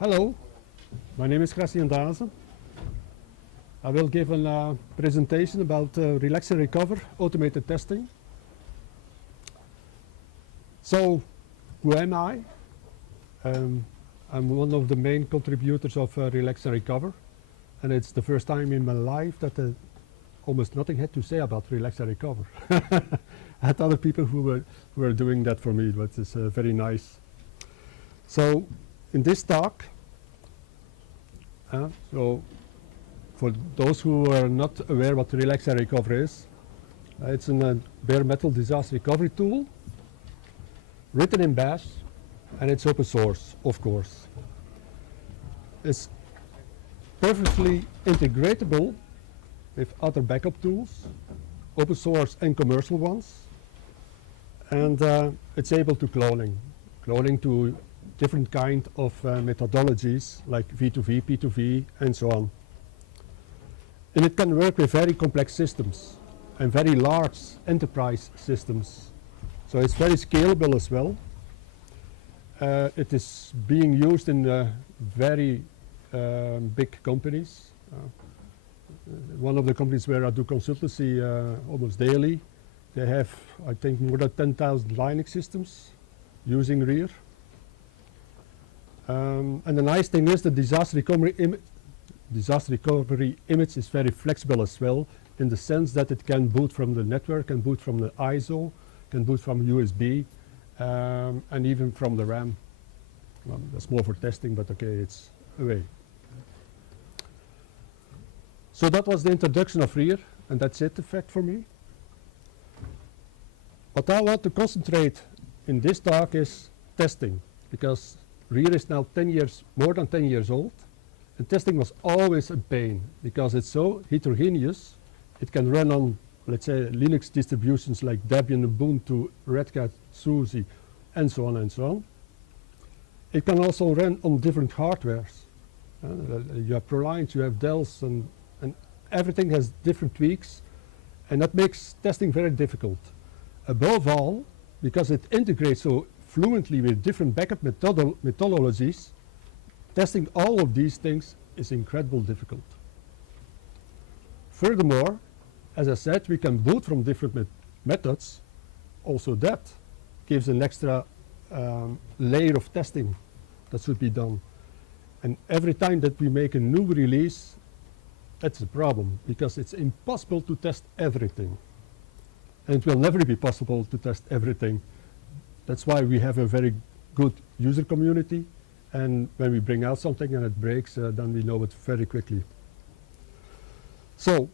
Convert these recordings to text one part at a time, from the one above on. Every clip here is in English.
Hello, my name is Christian Dazen. I will give a presentation about Relax and Recover automated testing. So, who am I? I'm one of the main contributors of Relax and Recover, and it's the first time in my life that almost nothing had to say about Relax and Recover. I had other people who were doing that for me, but it's very nice. So, in this talk, so for those who are not aware what Relax and Recover is, it's a bare metal disaster recovery tool written in Bash, and it's open source, of course. It's perfectly integratable with other backup tools, open source and commercial ones, and it's able to cloning to different kind of methodologies like V2V, P2V, and so on. And it can work with very complex systems and very large enterprise systems. So it's very scalable as well. It is being used in very big companies. One of the companies where I do consultancy almost daily, they have, I think, more than 10,000 Linux systems using REAR. And the nice thing is the disaster recovery image is very flexible as well, in the sense that it can boot from the network, can boot from the ISO, can boot from USB, and even from the RAM. Well, that's more for testing, but okay, it's away. So that was the introduction of REAR, and that's it, in fact, for me. What I want to concentrate in this talk is testing, because REAR is now more than 10 years old, and testing was always a pain because it's so heterogeneous. It can run on, let's say, Linux distributions like Debian, Ubuntu, Red Hat, SUSE, and so on and so on. It can also run on different hardwares. You have ProLines, you have Dells, and everything has different tweaks, and that makes testing very difficult. Above all, because it integrates so fluently with different backup methodologies, testing all of these things is incredibly difficult. Furthermore, as I said, we can boot from different methods. Also that gives an extra layer of testing that should be done. And every time that we make a new release, that's a problem, because it's impossible to test everything. And it will never be possible to test everything. That's why we have a very good user community, and when we bring out something and it breaks, then we know it very quickly. So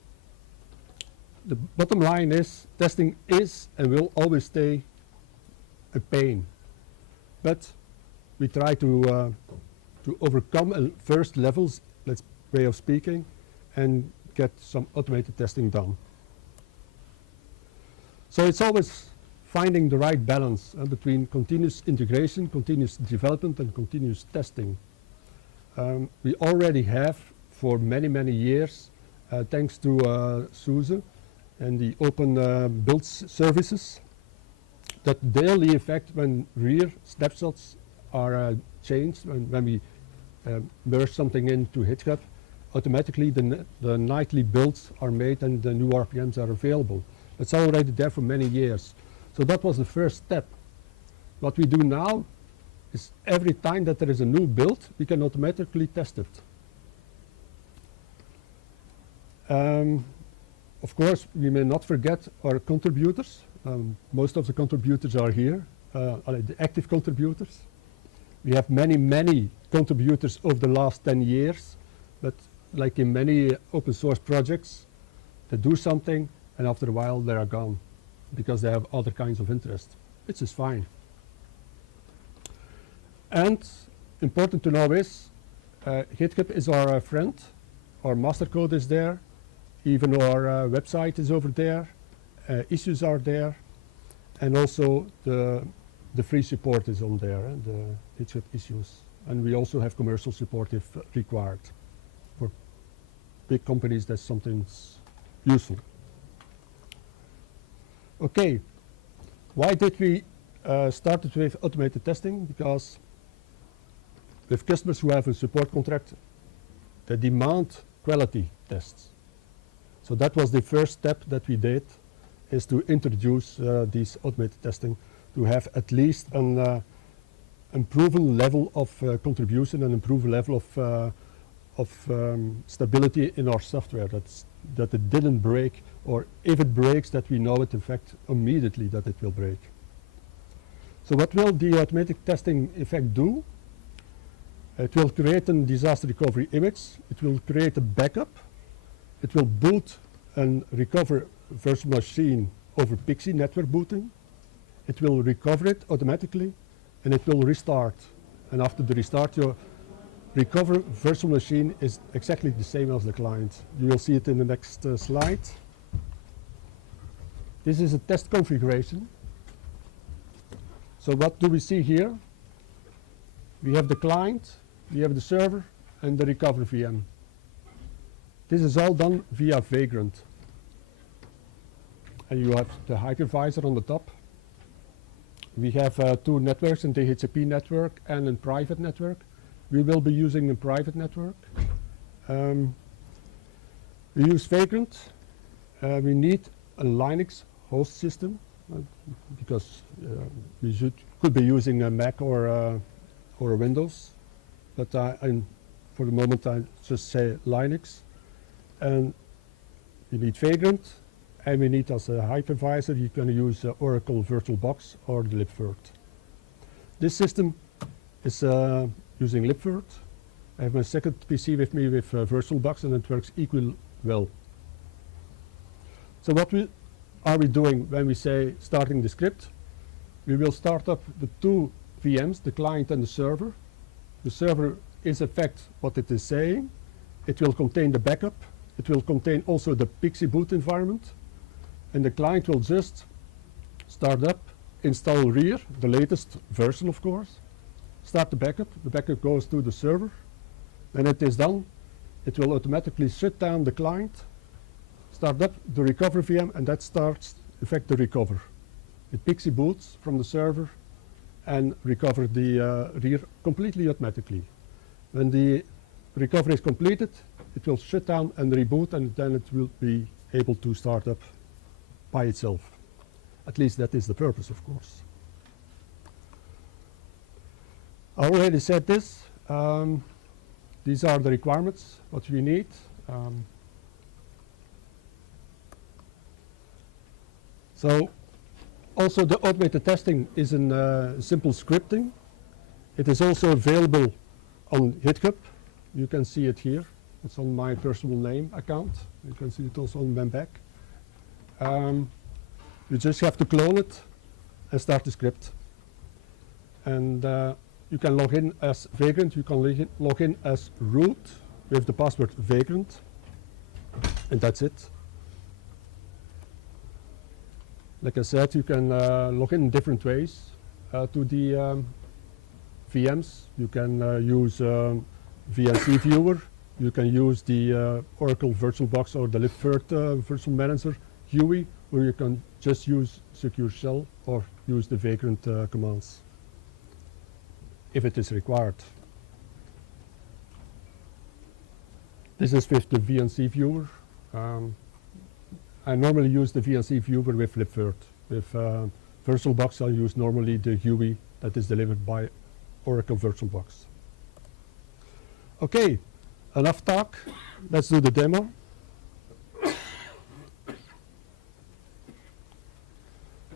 the bottom line is testing is and will always stay a pain, but we try to overcome first levels, let's way of speaking, and get some automated testing done. So it's always finding the right balance between continuous integration, continuous development, and continuous testing. We already have for many, many years, thanks to SUSE and the open build services, that daily effect when REAR snapshots are changed, when we merge something into GitHub, automatically the nightly builds are made and the new RPMs are available. It's already there for many years. So that was the first step. What we do now is every time that there is a new build, we can automatically test it. Of course, we may not forget our contributors. Most of the contributors are here, the active contributors. We have many, many contributors over the last 10 years, but like in many open source projects, they do something and after a while they are gone, because they have other kinds of interest, which is fine. And important to know is GitHub is our friend, our master code is there, even our website is over there, issues are there, and also the free support is on there, the GitHub issues. And we also have commercial support if required. For big companies, that's something useful. Okay, why did we start with automated testing? Because with customers who have a support contract, they demand quality tests. So that was the first step that we did, is to introduce these automated testing to have at least an improved level of contribution and improved level of stability in our software, that it didn't break, or if it breaks, that we know it in fact immediately that it will break. So what will the automatic testing in fact do? It will create a disaster recovery image, it will create a backup, it will boot and recover virtual machine over PXE network booting, it will recover it automatically, and it will restart. And after the restart, your recover virtual machine is exactly the same as the client. You will see it in the next slide. This is a test configuration. So what do we see here? We have the client, we have the server, and the recover VM. This is all done via Vagrant. And you have the hypervisor on the top. We have two networks, a DHCP network and a private network. We will be using a private network. We use Vagrant. We need a Linux host system because we could be using a Mac or a Windows. But for the moment, I just say Linux. And we need Vagrant. And we need, as a hypervisor, you can use Oracle VirtualBox or the libvirt. This system is using libvirt. I have my second PC with me with VirtualBox, and it works equally well. So what are we doing when we say starting the script? We will start up the two VMs, the client and the server. The server is in fact what it is saying. It will contain the backup. It will contain also the PXE boot environment. And the client will just start up, install REAR, the latest version of course, start the backup goes to the server. When it is done, it will automatically shut down the client, start up the recover VM, and that starts in fact the recover. It PXE boots from the server and recover the REAR completely automatically. When the recovery is completed, it will shut down and reboot, and then it will be able to start up by itself. At least that is the purpose, of course. I already said this. These are the requirements, what we need. So also the automated testing is in simple scripting. It is also available on GitHub. You can see it here. It's on my personal name account. You can see it also on Memback. You just have to clone it and start the script. And you can log in as Vagrant. You can log in as root with the password Vagrant. And that's it. Like I said, you can log in different ways to the VMs. You can use VNC Viewer. You can use the Oracle VirtualBox or the libvirt Virtual Manager GUI, or you can just use Secure Shell or use the Vagrant commands if it is required. This is with the VNC Viewer. I normally use the VNC Viewer with libvirt. With VirtualBox, I use normally the GUI that is delivered by Oracle VirtualBox. Okay, enough talk. Let's do the demo.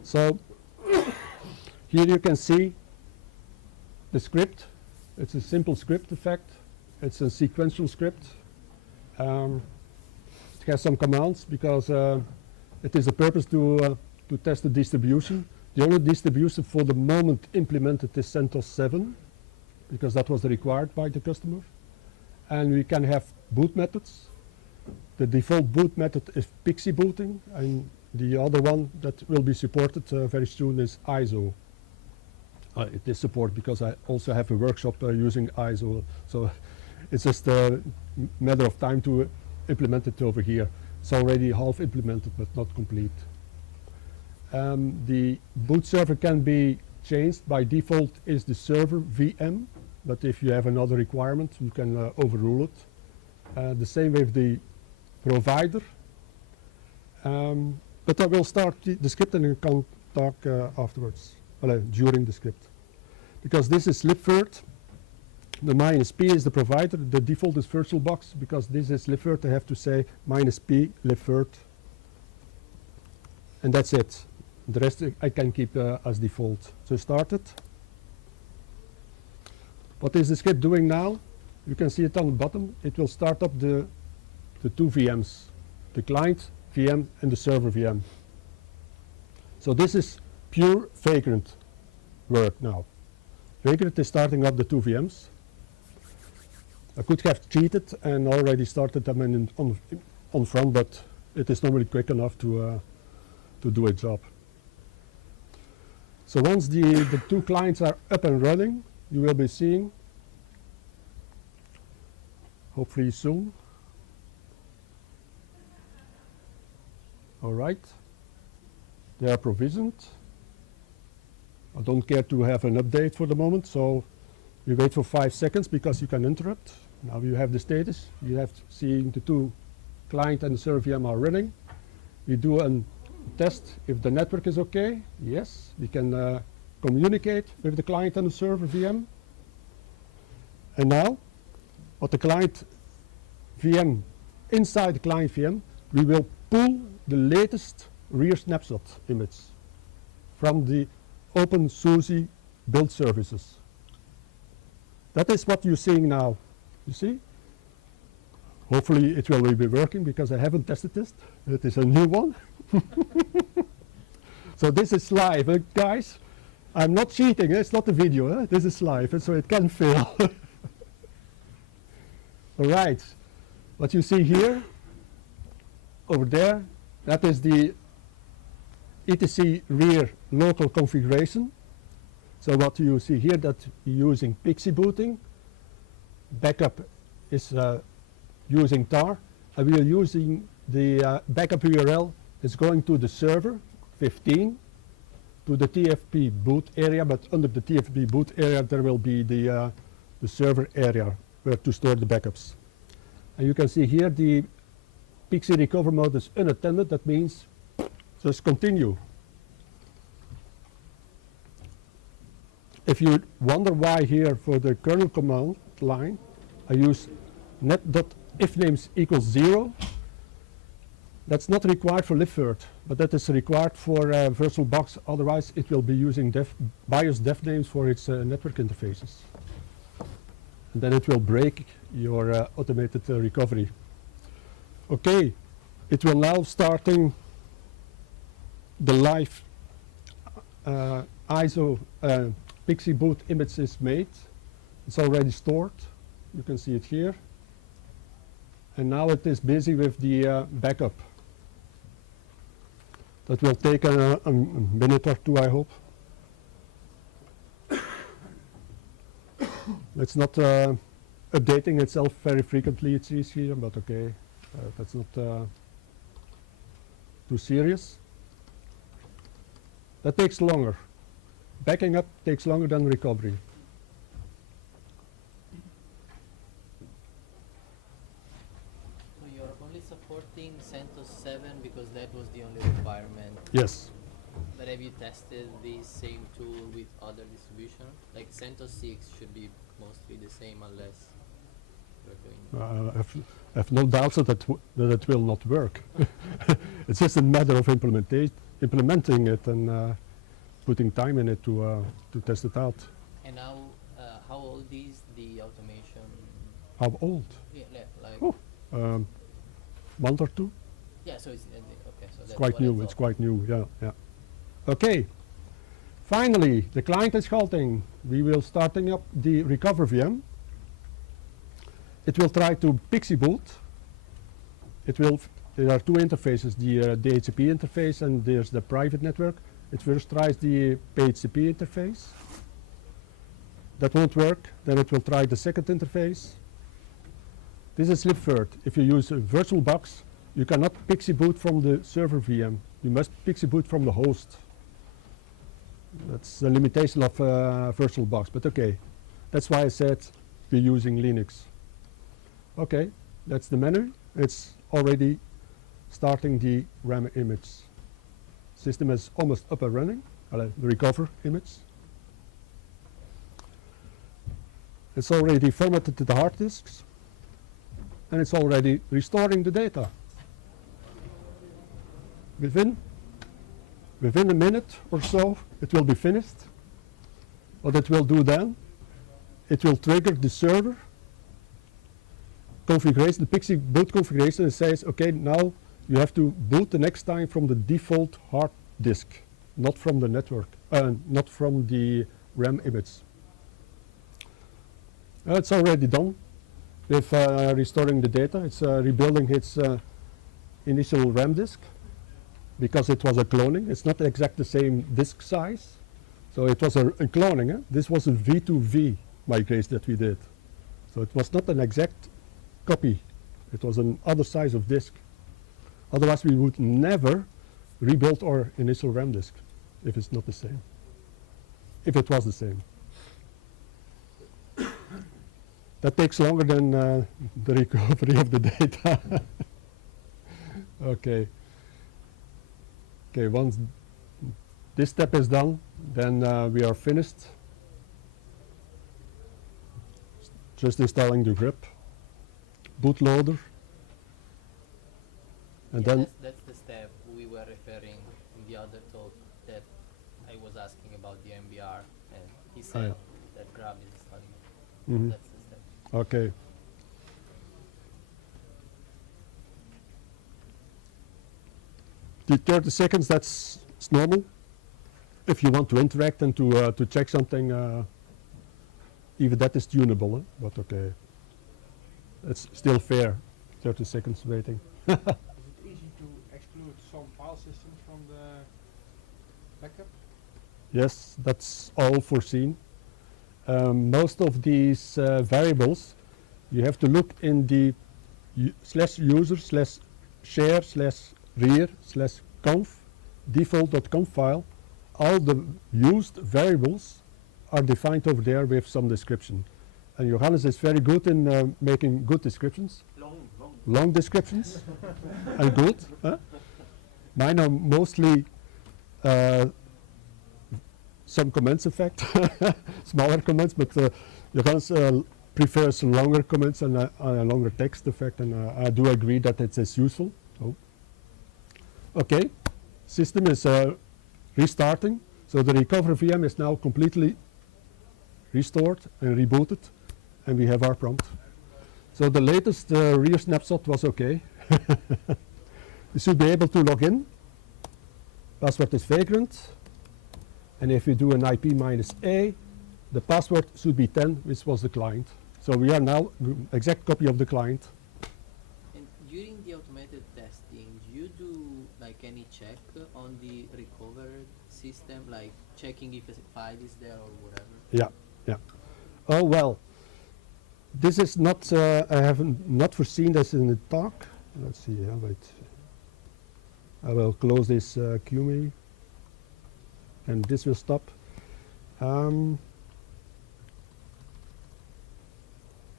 So here you can see the script. It's a simple script, in fact. It's a sequential script. It has some commands because it is a purpose to test the distribution. The only distribution for the moment implemented is CentOS 7 because that was required by the customer. And we can have boot methods. The default boot method is PXE booting, and the other one that will be supported very soon is ISO. It is support because I also have a workshop using ISO, so it's just a matter of time to implement it over here. It's already half implemented but not complete. The boot server can be changed. By default is the server VM. but if you have another requirement, you can overrule it. The same with the provider. But I will start the script and I can talk afterwards, during the script. Because this is libvirt. The -p is the provider. The default is VirtualBox. Because this is libvirt, I have to say -p libvirt. And that's it. The rest I can keep as default. So start it. What is the script doing now? You can see it on the bottom. It will start up the two VMs, the client VM and the server VM. So this is pure Vagrant work now. Vagrant is starting up the two VMs. I could have cheated and already started them on front, but it is not really quick enough to do its job. So once the two clients are up and running, you will be seeing, hopefully soon. All right, they are provisioned. I don't care to have an update for the moment, so we wait for 5 seconds because you can interrupt. Now you have the status. You have seeing the two client and the server VM are running. We do a test if the network is okay. Yes, we can communicate with the client and the server VM. And now, what the client VM, inside the client VM, we will pull the latest rear snapshot image from the OpenSUSE build services. That is what you're seeing now. You see? Hopefully it will be working because I haven't tested this. It is a new one. So this is live, guys. I'm not cheating, it's not a video. This is live, and so it can fail. All right, what you see here, over there, that is the etc rear local configuration. So what you see here, that you're using PXE booting. Backup is using tar, and we are using the backup URL is going to the server 15 to the TFP boot area, but under the TFP boot area there will be the server area where to store the backups. And you can see here the PXE recover mode is unattended. That means just continue. If you wonder why here for the kernel command line I use net.ifnames equals 0, that's not required for libvirt, but that is required for VirtualBox. Otherwise it will be using BIOS def names for its network interfaces. And then it will break your automated recovery. Okay, it will now starting the live ISO PXE boot image is made. It's already stored. You can see it here. And now it is busy with the backup. That will take a minute or two, I hope. It's not updating itself very frequently, it says here, but okay, that's not too serious. That takes longer. Backing up takes longer than recovery. So you're only supporting CentOS 7 because that was the only requirement? Yes. But have you tested the same tool with other distributions? Like CentOS 6 should be mostly the same unless you're doing... I have no doubts that it will not work. It's just a matter of implementing it and putting time in it to test it out. And now, how old is the automation? How old? Yeah, like... Oh, month or two. Yeah, so it's okay. So It's quite new. It's quite new. Yeah, yeah. Okay. Finally, the client is halting. We will starting up the recover VM. It will try to PXE boot. It will. There are two interfaces: the DHCP interface and there's the private network. It first tries the PHCP interface. That won't work. Then it will try the second interface. This is libvirt. If you use a VirtualBox, you cannot PXE boot from the server VM. You must PXE boot from the host. That's the limitation of VirtualBox, but okay. That's why I said we're using Linux. Okay, that's the menu. It's already starting the RAM image. System is almost up and running, the recover image. It's already formatted to the hard disks, and it's already restoring the data. Within a minute or so, it will be finished. What it will do then, it will trigger the server configuration, the PXE boot configuration, and says, okay, now you have to boot the next time from the default hard disk, not from the network, not from the RAM image. It's already done with restoring the data. It's rebuilding its initial RAM disk because it was a cloning. It's not exactly the same disk size. So it was a cloning. This was a V2V migration that we did. So it was not an exact copy. It was an other size of disk. Otherwise, we would never rebuild our initial RAM disk if it's not the same. If it was the same. That takes longer than the recovery of the data. Okay. Okay, once this step is done, then we are finished. Just installing the grip, bootloader, and yeah, then that's the step we were referring in the other talk that I was asking about the MBR, and he said that Grab is installing it. Mhm. That's the step. Okay. The 30 seconds, that's normal. If you want to interact and to check something, even that is tunable, but okay. It's still fair, 30 seconds waiting. Is it easy to exclude some file systems from the backup? Yes, that's all foreseen. Most of these variables, you have to look in the /user/share/rear/conf default.conf file. All the used variables are defined over there with some description. And Johannes is very good in making good descriptions. Long descriptions. And good. Mine are mostly some comments effect, smaller comments, but Johannes prefers longer comments and a longer text effect, and I do agree that it is useful. Oh. Okay, system is restarting, so the recovery VM is now completely restored and rebooted, and we have our prompt. So the latest rear snapshot was okay. You should be able to log in. Password is vagrant. And if we do an IP -A, the password should be 10, which was the client. So we are now exact copy of the client. And during the automated testing, do you do like any check on the recovered system, like checking if a file is there or whatever? Yeah, yeah. Oh well, this is not. I have not foreseen this in the talk. Let's see. Wait. I will close this QME, and this will stop.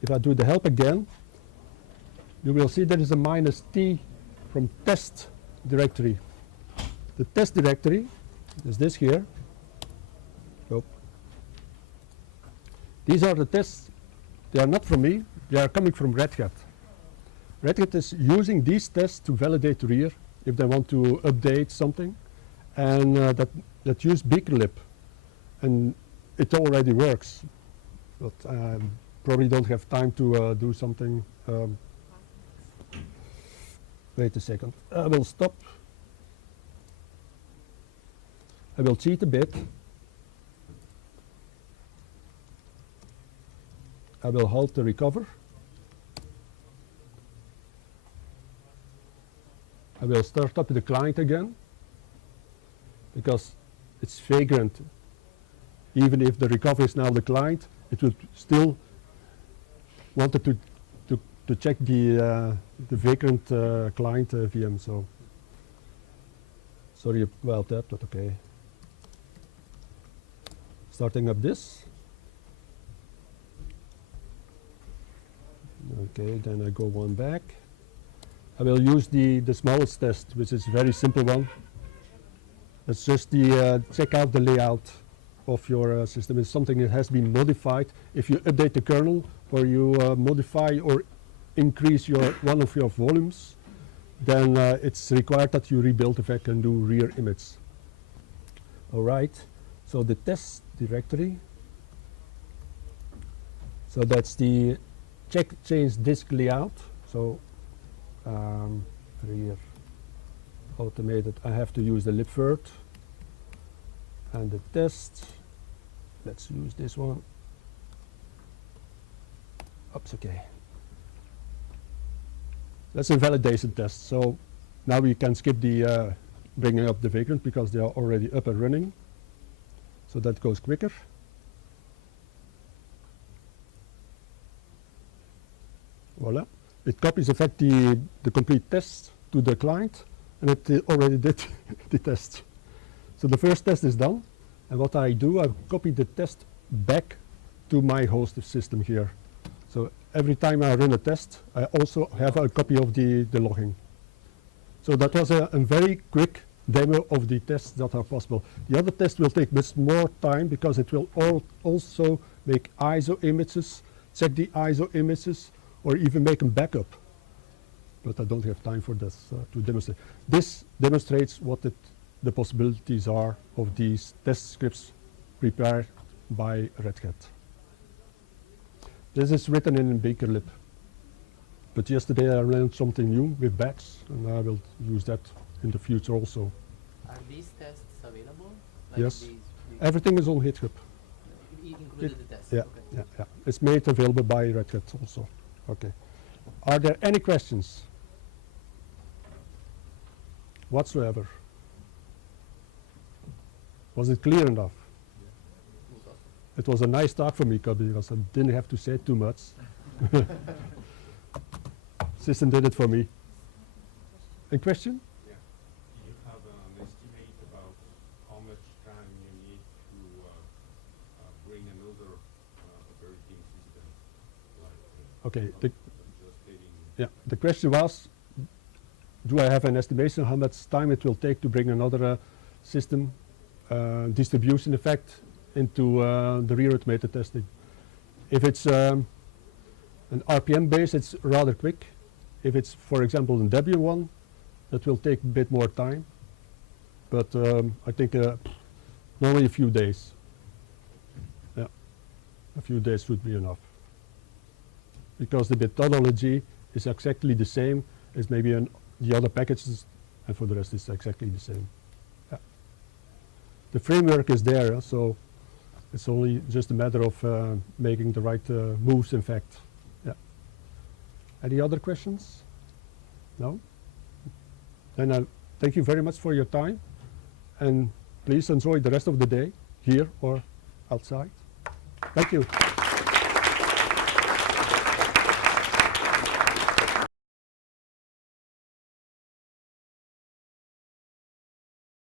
If I do the help again, you will see there is a -T from test directory. The test directory is this here. Oh. These are the tests. They are not from me. They are coming from Red Hat. Red Hat is using these tests to validate rear if they want to update something, and that use beakerlib, and it already works. But probably don't have time to do something. Wait a second. I will stop. I will cheat a bit. I will halt the recover. I will start up the client again, because it's vagrant. Even if the recovery is now the client, it would still wanted to check the vagrant client VM. So sorry about that, but okay. Starting up this. Okay, then I go one back. I will use the smallest test, which is a very simple one. It's just the check out the layout of your system. It's something that has been modified. If you update the kernel or you modify or increase one of your volumes, then it's required that you rebuild the VEC and do rear image. All right, so the test directory. So that's the check change disk layout. So rear automated, I have to use the libvirt. And the test, let's use this one. Oops, okay. That's a validation test. So now we can skip the bringing up the vagrant because they are already up and running. So that goes quicker. Voila. It copies in fact the complete test to the client, and it already did the test. So the first test is done, and what I do, I copy the test back to my host system here. So every time I run a test, I also have a copy of the logging. So that was a very quick demo of the tests that are possible. The other test will take much more time because it will also make ISO images, check the ISO images, or even make them backup. But I don't have time for this to demonstrate. This demonstrates what the possibilities are of these test scripts prepared by Red Hat. This is written in Bakelib. But yesterday I learned something new with batch, and I will use that in the future also. Are these tests available? Like Yes. these Everything is on GitHub. included the test? Yeah, Okay. yeah, yeah. It's made available by Red Hat also. Okay. Are there any questions whatsoever? Was it clear enough? It was a nice talk for me because I didn't have to say too much. System did it for me. Any question? Yeah. Do you have an estimate about how much time you need to bring another operating system? Like, Okay. just getting Yeah. The question was, do I have an estimation how much time it will take to bring another system distribution effect into the rear automated testing? If it's an RPM base, it's rather quick. If it's, for example, in W1, that will take a bit more time. But I think normally a few days. Yeah, a few days would be enough. Because the methodology is exactly the same as maybe the other packages, and for the rest it's exactly the same. Yeah. The framework is there, so it's only just a matter of making the right moves, in fact. Yeah. Any other questions? No? Then I thank you very much for your time, and please enjoy the rest of the day, here or outside. Thank you.